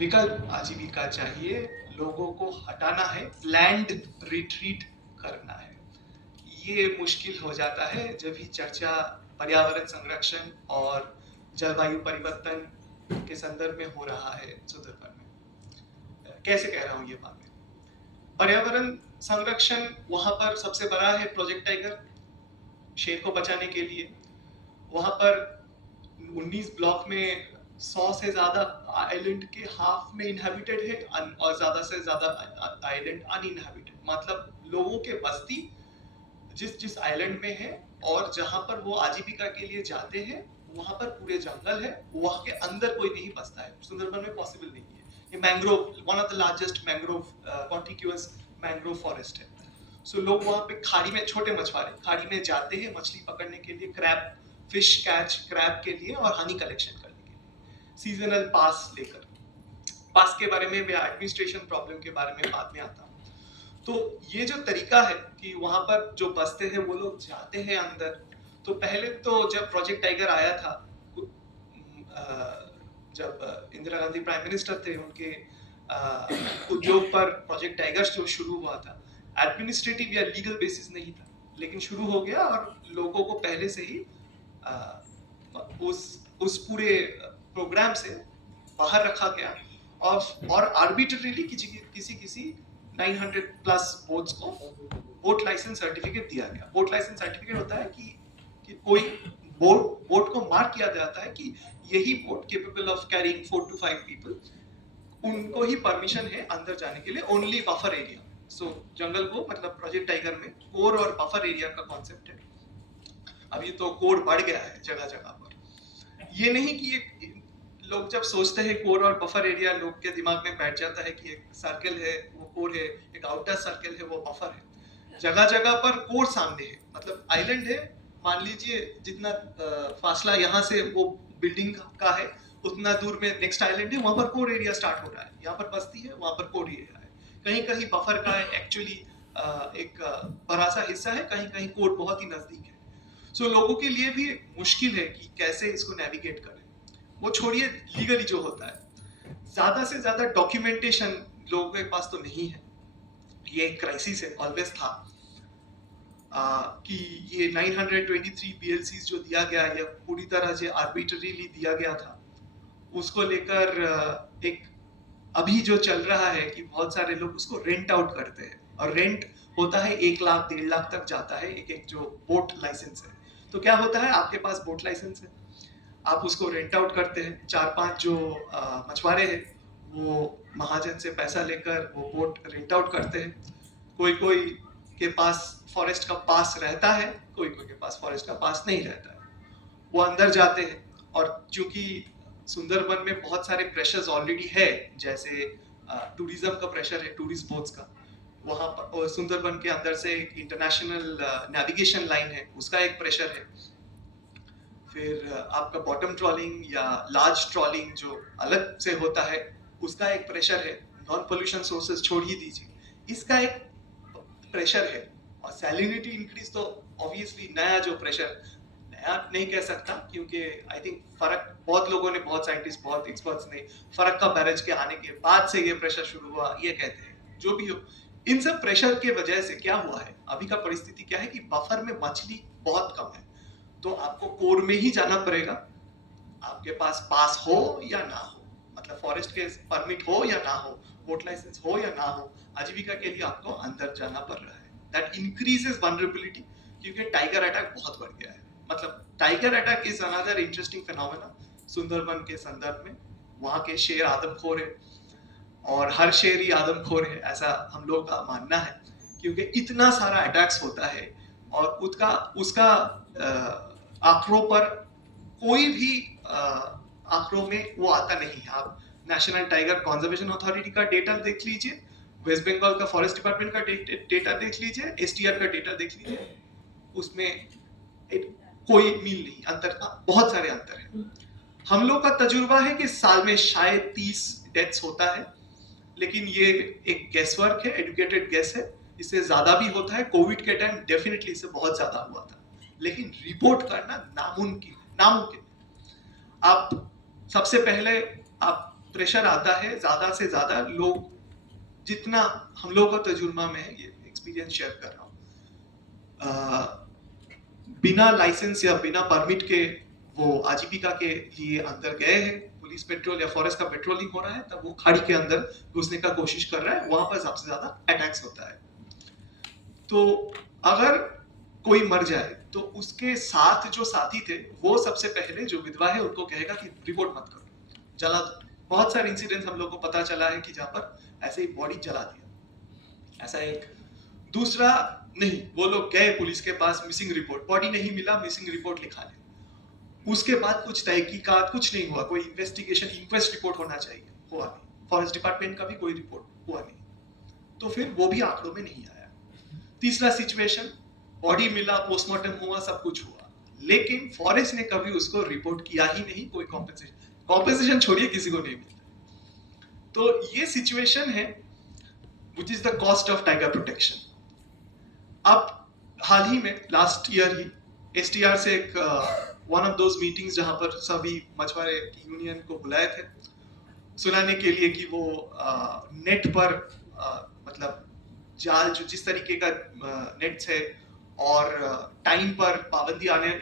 विकल्प आजीविका चाहिए, लोगों को हटाना है, लैंड रिट्रीट करना है। ये मुश्किल हो जाता है जब भी चर्चा पर्यावरण संरक्षण और जलवायु परिवर्तन के संदर्भ में हो रहा है सुंदरबन में। कैसे कह रहा हूँ ये बात? पर्यावरण संरक्षण वहां पर सबसे बड़ा है प्रोजेक्ट टाइगर, शेर को बचाने के लिए। वहां पर 19 ब्लॉक में 100 से ज्यादा आइलैंड के हाफ में इनहेबिटेड है और ज्यादा से ज्यादा आइलैंड अनइनहेबिटेड, मतलब लोगों के बस्ती जिस जिस आइलैंड में है और जहां पर वो आजीविका के लिए जाते हैं वहां पर पूरे जंगल है, वहां के अंदर कोई नहीं बसता है। सुंदरबन में पॉसिबल नहीं है। ये mangrove, one of the largest mangrove contiguous mangrove forest है। सो लोग वहां पे खाड़ी में, छोटे मछुआरे खाड़ी में जाते हैं मछली पकड़ने के लिए, क्रैब, फिश कैच क्रैब के लिए और हनी कलेक्शन करने के लिए, सीजनल पास लेकर। पास के बारे में या एडमिनिस्ट्रेशन प्रॉब्लम के बारे में बाद में आता हूँ। तो ये जो तरीका है कि वहां पर जो बसते हैं वो लोग जाते हैं अंदर। तो पहले तो जब प्रोजेक्ट टाइगर आया था, जब इंदिरा गांधी प्राइम मिनिस्टर थे, उनके उद्योग पर प्रोजेक्ट टाइगर जो शुरू हुआ था, एडमिनिस्ट्रेटिव या लीगल बेसिस नहीं था, लेकिन शुरू हो गया और लोगों को पहले से ही उस पूरे प्रोग्राम से बाहर रखा गया और आर्बिट्रेरीली किसी किसी 900 प्लस बोट्स को बोट लाइसेंस सर्टिफिकेट दिया गया। बोट लाइसेंस सर्टिफिकेट होता है कि कोई बोट को मार्क किया जाता है कि यही boat capable of carrying 4 to 5 people, उनको ही परमिशन है अंदर जाने के लिए, ओनली बफर एरिया। सो जंगल को, मतलब प्रोजेक्ट टाइगर में कोर और बफर एरिया का कॉन्सेप्ट है। अभी तो कोर बढ़ गया है जगह जगह पर। ये नहीं कि एक लोग जब सोचते हैं कोर और बफर एरिया, लोग के दिमाग में बैठ जाता है कि एक सर्कल है वो कोर है, एक आउटर सर्कल है वो बफर है। जगह जगह पर कोर सामने है, मतलब आइलैंड है, मान लीजिए जितना फासला यहाँ से वो बिल्डिंग का है उतना दूर में नेक्स्ट आइलैंड है, वहां पर कोर एरिया स्टार्ट हो रहा है। यहाँ पर बस्ती है, वहां पर कोर एरिया है। कहीं कहीं बफर का एक्चुअली एक बड़ा सा हिस्सा है, कहीं कहीं कोर बहुत ही नजदीक है। सो लोगों के लिए भी मुश्किल है कि कैसे इसको नेविगेट करें। वो छोड़िए लीगली जो होता है, ज्यादा से ज्यादा डॉक्यूमेंटेशन लोगों के पास तो नहीं है। ये एक क्राइसिस है, ऑलवेज था कि ये 923 BLCs जो दिया गया, या पूरी तरह से आर्बिट्ररीली दिया गया था, उसको लेकर एक अभी जो चल रहा है कि बहुत सारे लोग उसको रेंट आउट करते हैं, और रेंट होता है 1 लाख 1.5 लाख तक जाता है एक एक जो बोट लाइसेंस है। तो क्या होता है, आपके पास बोट लाइसेंस है, आप उसको रेंट आउट करते हैं, 4-5 जो मछुआरे हैं वो महाजन से पैसा लेकर वो बोट रेंट आउट करते हैं। कोई कोई के पास फॉरेस्ट का पास रहता है, कोई कोई के पास फॉरेस्ट का पास नहीं रहता है। वो अंदर जाते हैं, और चूंकि सुंदरबन में बहुत सारे प्रेशर्स ऑलरेडी है, जैसे टूरिज्म का प्रेशर है, टूरिस्ट बोट्स का, वहाँ पर सुंदरबन के अंदर से एक इंटरनेशनल नेविगेशन लाइन है, उसका एक प्रेशर है। फिर आपका बॉटम ट्रॉलिंग या लार्ज ट्रॉलिंग जो अलग से होता है, उसका एक प्रेशर है। नॉन पोल्यूशन सोर्सेज छोड़ ही दीजिए, इसका एक प्रेशर है। और सैलिनिटी इंक्रीज तो ऑब्वियसली नया जो प्रेशर, नया नहीं कह सकता क्योंकि आई थिंक फर्क, बहुत लोगों ने, बहुत साइंटिस्ट, बहुत एक्सपर्ट्स ने फर्क का बैरेज के आने के बाद से ये प्रेशर शुरू हुआ ये कहते हैं। जो भी हो, इन सब प्रेशर के वजह से क्या हुआ है, अभी का परिस्थिति क्या है कि बफर में मछली बहुत कम है, तो आपको कोर में ही जाना पड़ेगा, आपके पास हो या ना हो, मतलब फॉरेस्ट के परमिट हो या ना हो, बोट लाइसेंस हो या ना हो, आजीविका के लिए आपको अंदर जाना पड़ रहा है। दैट इंक्रीजेस वल्नरेबिलिटी, क्योंकि टाइगर अटैक बहुत बढ़ गया है। मतलब tiger attack is another interesting phenomena Sundarban के संदर्भ में। वहां के शेर आदमखोर है, और हर शेर ही आदमखोर है, ऐसा हम लोग का मानना है, क्योंकि इतना सारा अटैक्स होता है और उसका आंकड़ों पर कोई भी आंकड़ों में वो आता नहीं है। आप नेशनल टाइगर कंजर्वेशन अथॉरिटी का डेटा देख लीजिए, वेस्ट बंगाल का फॉरेस्ट डिपार्टमेंट का डेटा देख लीजिए, STR का डेटा देख लीजिए, उसमें कोई मील नहीं, अंतर, बहुत सारे अंतर है। हम लोग का तजुर्बा है कि साल में शायद 30 डेथ्स होता है, लेकिन ये एक गेस वर्क है, एडुकेटेड गेस है, इससे ज्यादा भी होता है। कोविड के टाइम डेफिनेटली इससे बहुत ज्यादा हुआ था, लेकिन रिपोर्ट करना नामुमकिन। आप सबसे पहले आप प्रेशर आता है ज्यादा से ज्यादा लोग, जितना हम लोगों का तजुर्बा में है, ये एक्सपीरियंस शेयर कर रहा हूँ, बिना लाइसेंस या बिना परमिट के वो आजीविका के लिए अंदर गए हैं, पुलिस पेट्रोल या फॉरेस्ट का पेट्रोलिंग हो रहा है, तब वो खाड़ी के अंदर घुसने का कोशिश कर रहा है, वहां पर सबसे ज्यादा अटैक्स होता है। तो अगर कोई मर जाए तो उसके साथ जो साथी थे वो सबसे पहले जो विधवा है उनको कहेगा कि रिपोर्ट मत करो, जला दो। बहुत सारे इंसिडेंट्स हम लोग को पता चला है कि जहां पर ऐसे ही बॉडी जला दिया, ऐसा एक। दूसरा, नहीं, वो लोग गए पुलिस के पास, मिसिंग रिपोर्ट, बॉडी नहीं मिला, मिसिंग रिपोर्ट लिखा ले, उसके बाद कुछ तहकीकात कुछ नहीं हुआ, कोई इन्वेस्टिगेशन, इंक्वेस्ट रिपोर्ट होना चाहिए, हुआ नहीं, फॉरेस्ट डिपार्टमेंट का भी कोई रिपोर्ट हुआ नहीं, तो फिर वो भी आंकड़ों में नहीं आया। तीसरा सिचुएशन, बॉडी मिला, पोस्टमार्टम हुआ, सब कुछ हुआ, लेकिन फॉरेस्ट ने कभी उसको रिपोर्ट किया ही नहीं, कोई कॉम्पेंसेशन छोड़िए, किसी को नहीं मिला। तो ये सिचुएशन है which is the cost of tiger protection. अब हाल ही में लास्ट ईयर ही एसटीआर से एक वन ऑफ दोज मीटिंग्स जहां पर सभी मछुआरे यूनियन को बुलाए थे सुनाने के लिए कि वो नेट पर मतलब जाल जो जिस तरीके का नेट है और टाइम पर पाबंदी आने